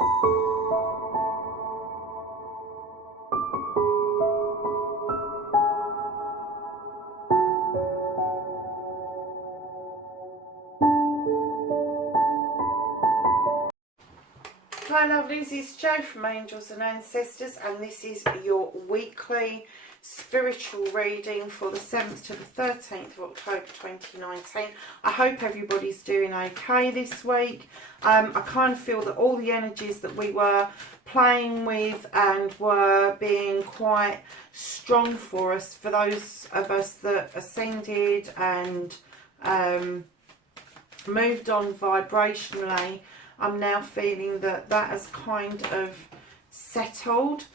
Hi lovelies, it's Jo from Angels and Ancestors, and this is your weekly spiritual reading for the 7th to the 13th of October 2019. I hope everybody's doing okay this week. I kind of feel that all the energies that we were playing with and were being quite strong for us, for those of us that ascended and moved on vibrationally, I'm now feeling that that has kind of settled,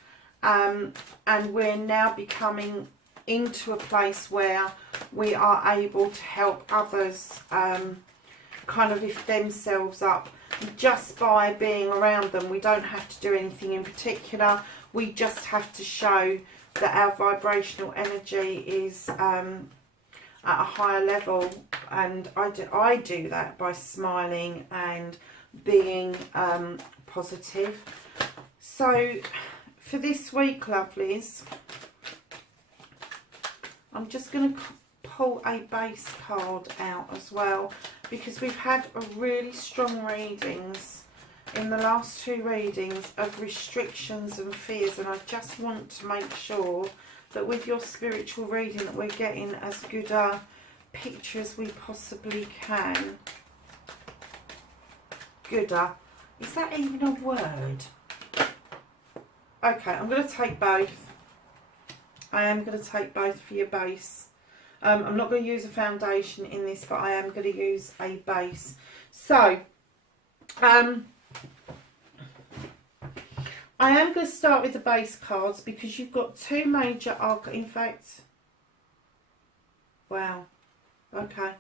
and we're now becoming into a place where we are able to help others kind of lift themselves up just by being around them. We don't have to do anything in particular. We just have to show that our vibrational energy is at a higher level, and I do that by smiling and being positive. So for this week, lovelies, I'm just going to pull a base card out as well, because we've had a really strong readings in the last two readings of restrictions and fears, and I just want to make sure that with your spiritual reading that we're getting as good a picture as we possibly can. Gooder. Is that even a word? Okay, I'm going to take both. I am going to take both for your base. I'm not going to use a foundation in this, but I am going to use a base. So, I am going to start with the base cards because you've got two major in fact, wow, okay.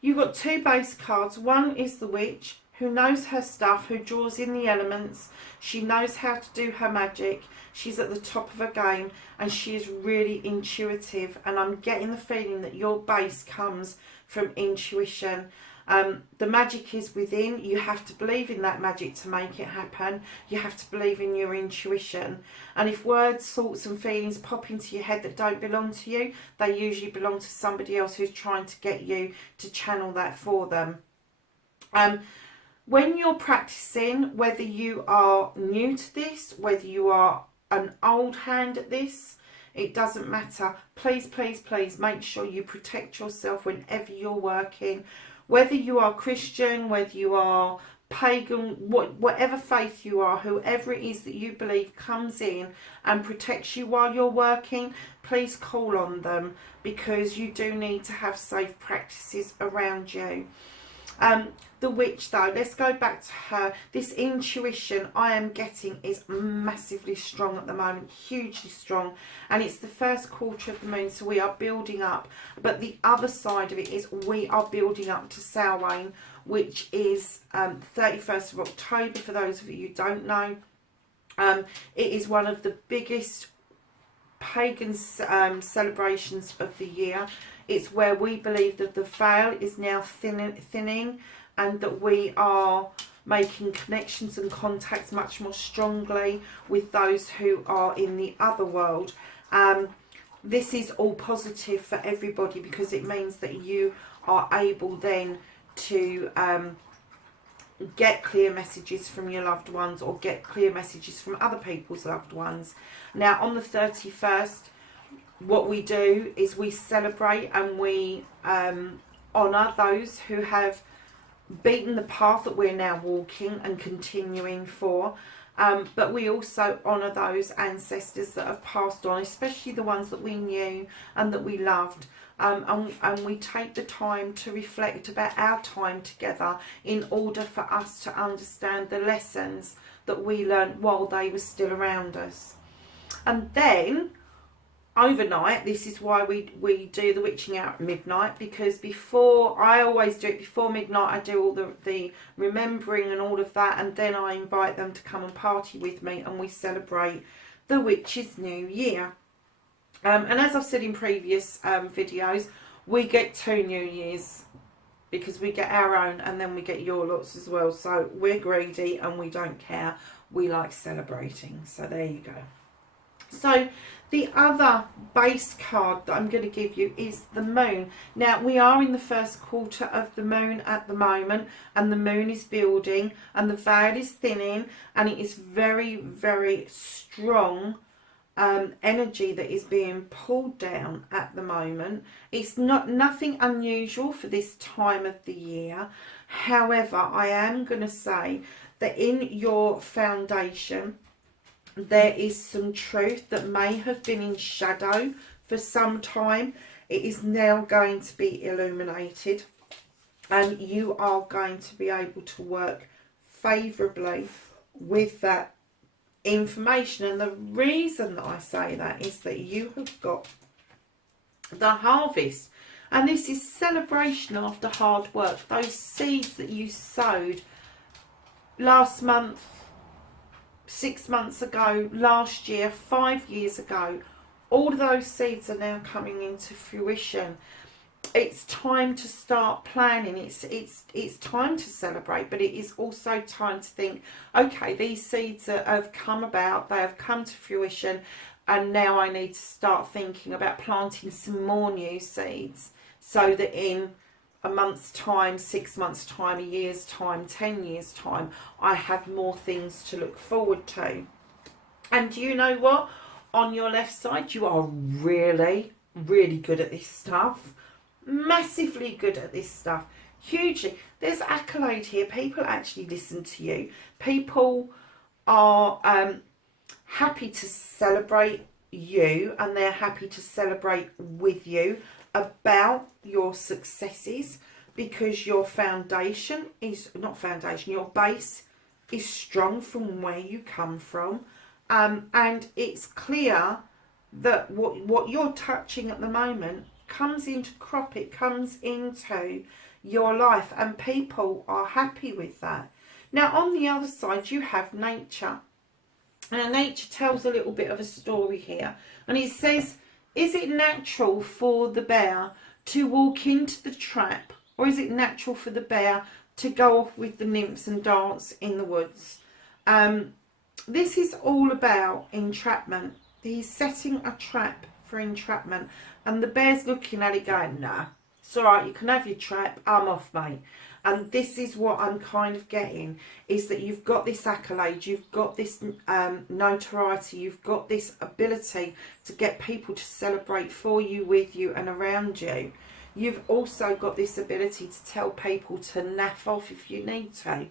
You've got two base cards. One is the Witch, who knows her stuff, who draws in the elements. She knows how to do her magic. She's at the top of her game, and she is really intuitive. And I'm getting the feeling that your base comes from intuition. The magic is within. You have to believe in that magic to make it happen. You have to believe in your intuition. And if words, thoughts and feelings pop into your head that don't belong to you, they usually belong to somebody else who's trying to get you to channel that for them. When you're practicing, whether you are new to this, whether you are an old hand at this, it doesn't matter. Please, please, please make sure you protect yourself whenever you're working. Whether you are Christian, whether you are pagan, whatever faith you are, whoever it is that you believe comes in and protects you while you're working, please call on them, because you do need to have safe practices around you. The Witch, though, let's go back to her. This intuition I am getting is massively strong at the moment, hugely strong, and it's the first quarter of the moon, so we are building up. But the other side of it is we are building up to Samhain, which is 31st of October, for those of you who don't know. It is one of the biggest pagan celebrations of the year. It's where we believe that the veil is now thinning, and that we are making connections and contacts much more strongly with those who are in the other world. This is all positive for everybody, because it means that you are able then to get clear messages from your loved ones, or get clear messages from other people's loved ones. Now on the 31st, what we do is we celebrate and we honour those who have beaten the path that we're now walking and continuing for, but we also honour those ancestors that have passed on, especially the ones that we knew and that we loved, and we take the time to reflect about our time together in order for us to understand the lessons that we learned while they were still around us. And then overnight, this is why we do the witching hour at midnight, because before, I always do it before midnight. I do all the remembering and all of that, and then I invite them to come and party with me, and we celebrate the witch's new year. And as I've said in previous videos, we get 2 New Years because we get our own and then we get your lots as well. So we're greedy and we don't care. We like celebrating. So there you go. So the other base card that I'm going to give you is the moon. Now we are in the first quarter of the moon at the moment, and the moon is building and the veil is thinning, and it is very, very strong energy that is being pulled down at the moment. It's nothing unusual for this time of the year. However, I am going to say that in your foundation there is some truth that may have been in shadow for some time. It is now going to be illuminated, and you are going to be able to work favourably with that information. And the reason that I say that is that you have got the harvest, and this is celebration after hard work. Those seeds that you sowed last month, 6 months ago, last year, 5 years ago, all of those seeds are now coming into fruition. It's time to start planning. It's time to celebrate, but it is also time to think, okay, these seeds have come about, they have come to fruition, and now I need to start thinking about planting some more new seeds, so that in a month's time, 6 months' time, a year's time, 10 years' time, I have more things to look forward to. And you know what? On your left side, you are really, really good at this stuff. Massively good at this stuff. Hugely. There's accolade here. People actually listen to you. People are happy to celebrate you, and they're happy to celebrate with you about your successes, because your foundation is your base is strong from where you come from, and it's clear that what you're touching at the moment comes into crop, it comes into your life, and people are happy with that. Now on the other side you have nature, and nature tells a little bit of a story here, and it says, is it natural for the bear to walk into the trap, or is it natural for the bear to go off with the nymphs and dance in the woods? This is all about entrapment. He's setting a trap for entrapment, and the bear's looking at it going, nah, it's alright, you can have your trap, I'm off, mate. And this is what I'm kind of getting, is that you've got this accolade, you've got this notoriety, you've got this ability to get people to celebrate for you, with you and around you. You've also got this ability to tell people to naff off if you need to.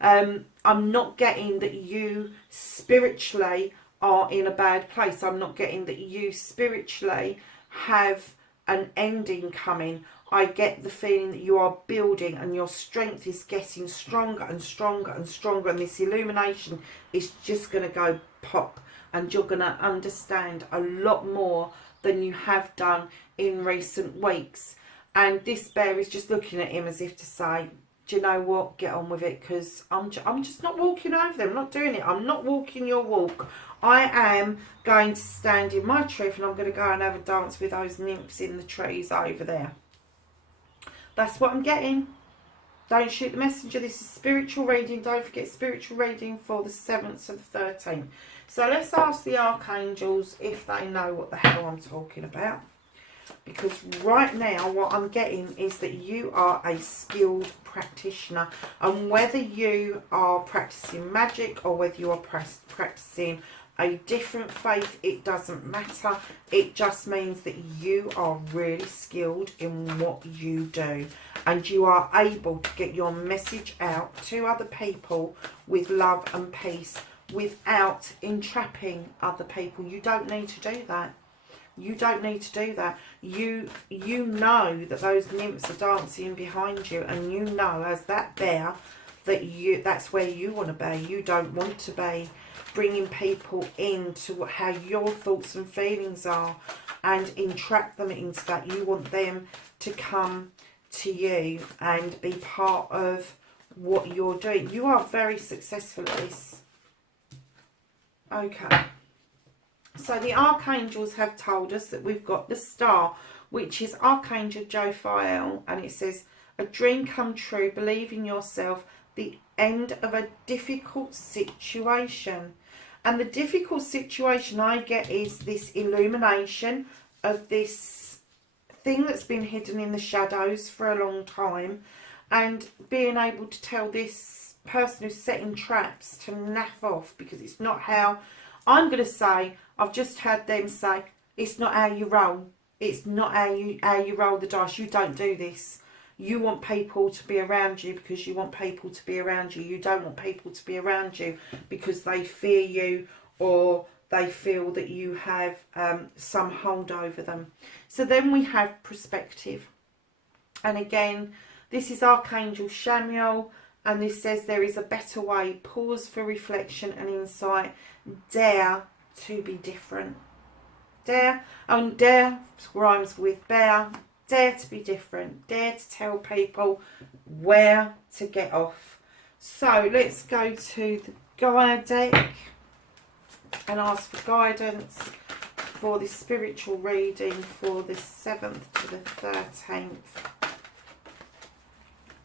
I'm not getting that you spiritually are in a bad place. I'm not getting that you spiritually have an ending coming. I get the feeling that you are building, and your strength is getting stronger and stronger and stronger, and this illumination is just going to go pop, and you're going to understand a lot more than you have done in recent weeks. And this bear is just looking at him as if to say, do you know what, get on with it, because I'm just not walking over them, I'm not doing it, I'm not walking your walk. I am going to stand in my truth, and I'm going to go and have a dance with those nymphs in the trees over there. That's what I'm getting. Don't shoot the messenger. This is spiritual reading. Don't forget, spiritual reading for the 7th to the 13th. So let's ask the archangels if they know what the hell I'm talking about. Because right now what I'm getting is that you are a skilled practitioner. And whether you are practicing magic or whether you are practicing a different faith, it doesn't matter. It just means that you are really skilled in what you do, and you are able to get your message out to other people with love and peace without entrapping other people. You don't need to do that. You don't need to do that. You know that those nymphs are dancing behind you, and you know as that bear that that's where you want to be. You don't want to be bringing people into how your thoughts and feelings are and entrap them into that. You want them to come to you and be part of what you're doing. You are very successful at this. Okay. So the archangels have told us that we've got the star, which is Archangel Jophiel, and it says, a dream come true, believe in yourself, the end of a difficult situation. And the difficult situation I get is this illumination of this thing that's been hidden in the shadows for a long time, and being able to tell this person who's setting traps to naff off, because it's not how, I'm going to say, I've just heard them say, it's not how you roll. It's not how you roll the dice. You don't do this. You want people to be around you because you want people to be around you. You don't want people to be around you because they fear you or they feel that you have some hold over them. So then we have perspective. And again, this is Archangel Samuel, and this says there is a better way. Pause for reflection and insight. Dare to be different. Dare, and dare rhymes with bear. Dare to be different. Dare to tell people where to get off. So let's go to the Gaia deck and ask for guidance for this spiritual reading for the 7th to the 13th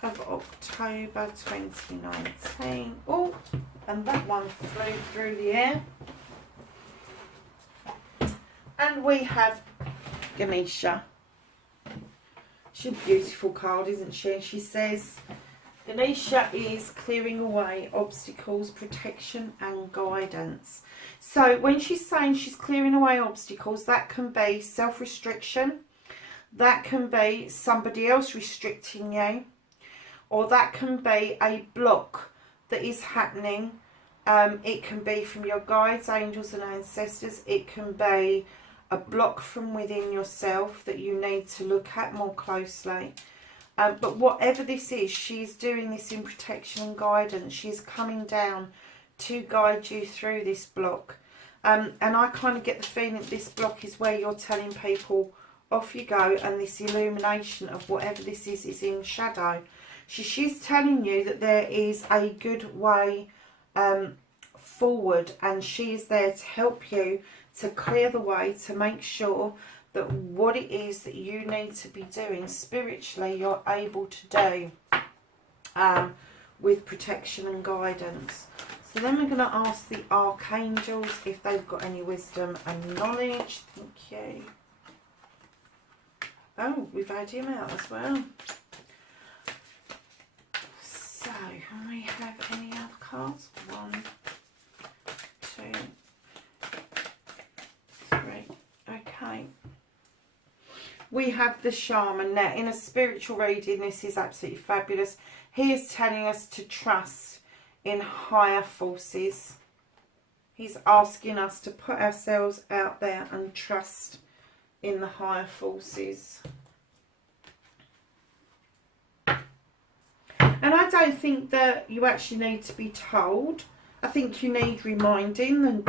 of October 2019. Oh, and that one flew through the air. And we have Ganesha. She's a beautiful card, isn't she? She says, Ganesha is clearing away obstacles, protection and guidance. So when she's saying she's clearing away obstacles, that can be self-restriction. That can be somebody else restricting you. Or that can be a block that is happening. It can be from your guides, angels and ancestors. It can be a block from within yourself that you need to look at more closely. But whatever this is, she's doing this in protection and guidance. She's coming down to guide you through this block. And I kind of get the feeling that this block is where you're telling people, off you go, and this illumination of whatever this is in shadow. She's telling you that there is a good way forward, and she is there to help you to clear the way, to make sure that what it is that you need to be doing spiritually, you're able to do with protection and guidance. So then we're going to ask the archangels if they've got any wisdom and knowledge. Thank you. Oh, we've had him out as well. So, can we have any other cards? 1, 2, 3. Okay. We have the shaman. Now, in a spiritual reading, this is absolutely fabulous. He is telling us to trust in higher forces. He's asking us to put ourselves out there and trust in the higher forces. And I don't think that you actually need to be told. I think you need reminding, and